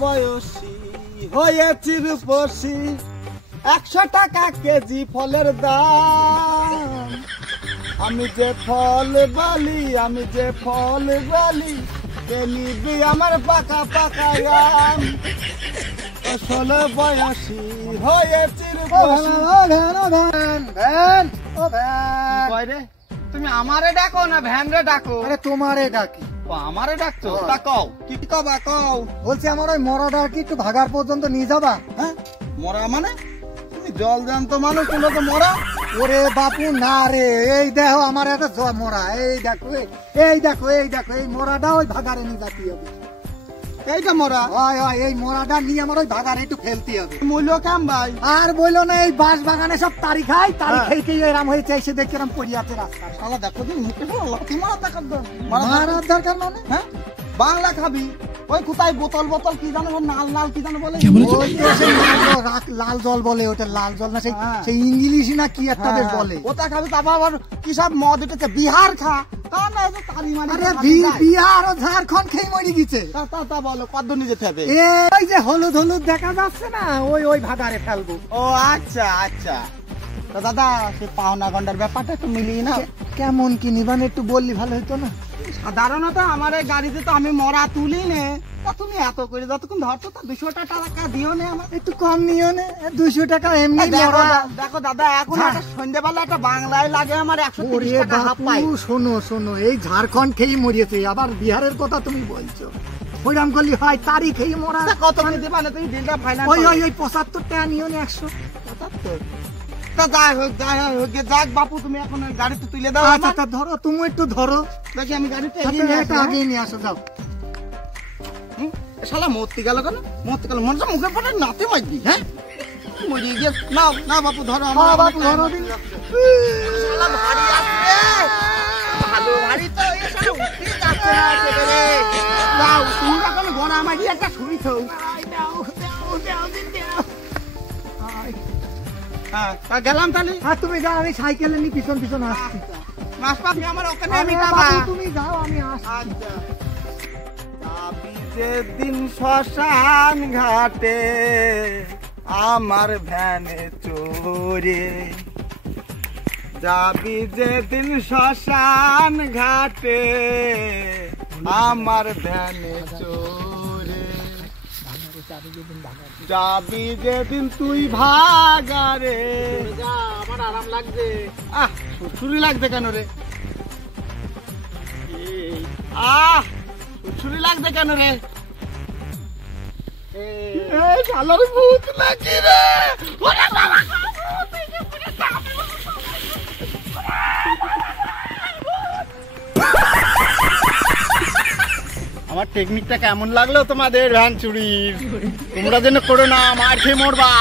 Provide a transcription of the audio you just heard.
বয়সী হয়েছি রূপসী, 100 টাকা কেজি ফলের দাম। আমি যে ফল বলি, আমি যে ফল বলি, কে নিবি আমার পাকা পাকা আম। 16 বয়সী হয়েছি রূপসী। তুমি আমারে ডাকো না ভ্যান রে ডাকো? আরে তোমারে ডাকি। আমারে ডাকছো? তা কও কি কবা কও। বলছি আমার ওই মরাটা কি একটু ভাগার পর্যন্ত নিয়ে যাবা? হ্যাঁ মরা মানে তুমি জল জানতো মানুষ, তোমরা তো মরা। ওরে বাপু না রে, এই দেখো আমার একটা মরা, এই দেখো এই দেখো এই দেখো, এই মরাটা ওই ভাগারে নিয়ে যাতে হবে। এইটা মরা? হয় হয়, এই মরাটা নিয়ে আমার ওই ভাগারে একটু ফেলতে হবে। মূল্য কাম ভাই। আর বললো না, এই বাঁশ বাগানে সব তারি খাই, তারি খেয়ে এরাম হয়েছে, এসে দেখে এরাম পড়ে আছে রাস্তায়। শালা দেখো তুমি মুখে লাথি মারা দেখার মারার দরকার মানে? হ্যাঁ বাংলা খাবি ওই কোথায় বোতল বোতল কি জানো, লাল লাল কি জানো বলে, লাল জল বলে, ওটা লাল জল না, সেই ইংলিশই না কি একটা বেশ বলে, ওটা খাবি। তারপর আবার কি সব মদ উঠেছে, বিহার খা। বিহার ও ঝাড়খণ্ড খেয়ে মরে গেছে। তা বলো কত দূর নিয়ে যেতে হবে? এই যে হলুদ হলুদ দেখা যাচ্ছে না, ওই ওই ভাগারে ফেলবো। ও আচ্ছা আচ্ছা। তো দাদা সে পাওনা গন্ডার ব্যাপারটা একটু মিলিয়ে না। কেমন কি নিবান একটু বললি ভালো হতো না? সাধারণত আমার এই গাড়িতে তো আমি মরা তুলি নে, তা তুমি এত করে যতক্ষণ ধরতো তা 200 টাকা দিও নে আমার। একটু কম নিও নে, 200 টাকা এমনি মরা। দেখো দাদা এখন একটা সন্ধ্যাবেলা একটা বাংলায় লাগে আমার 130 টাকা হাফ পাই। শোনো শোনো, এই ঝাড়খণ্ড খেয়ে মরিয়েছে, আবার বিহারের কথা তুমি বলছো। ওইরাম করলি হয়, তারি খেয়ে মরা। কত দিবা না তুমি দিনটা ফাইনাল? ওই ওই ওই 75 টাকা নিও নে, 175। যাই হোক যাক বাপু, তুমি এখন গাড়িতে তুলে দাও। আচ্ছা ধরো, তুমি একটু ধরো, দেখি আমি গাড়িতে আগে নিয়ে আসো, যাও। শালা মরতে গেল কেন? মরতে গেল মনে মুখে পড়ে নাতে মারবি। হ্যাঁ মরিয়ে গিয়ে নাও না বাপু ধরো। বাপু ধরো দিন। শালা ভারী আসবে, ভালো ভারী তো এই শালা উঠতে যাচ্ছে না রে। যাও তুমি এখন গোনা মারি একটা শুইছো। হ্যাঁ গেলাম তাহলে। হ্যাঁ তুমি যাও, আমি সাইকেলে নিয়ে পিছন পিছন আসছি। মাসপাতি আমার ওখানে আমি তুমি যাও, আমি আসছি। আচ্ছা যাবি যেদিন শ্মশান ঘাটে আমার ভ্যানে চড়ে, যাবি যেদিন শ্মশান ঘাটে আমার ভ্যানে চড়ে, যাবি যেদিন তুই ভাগারে। আমার আরাম লাগছে। ছুরি লাগছে কেন রে? ছুরি লাগছে কেন রে? শালার ভূত নাকি রে? আমার টেকনিকটা কেমন লাগলো তোমাদের ভ্যান চুরির? তোমরা যেন করো না, মার খেয়ে মরবা।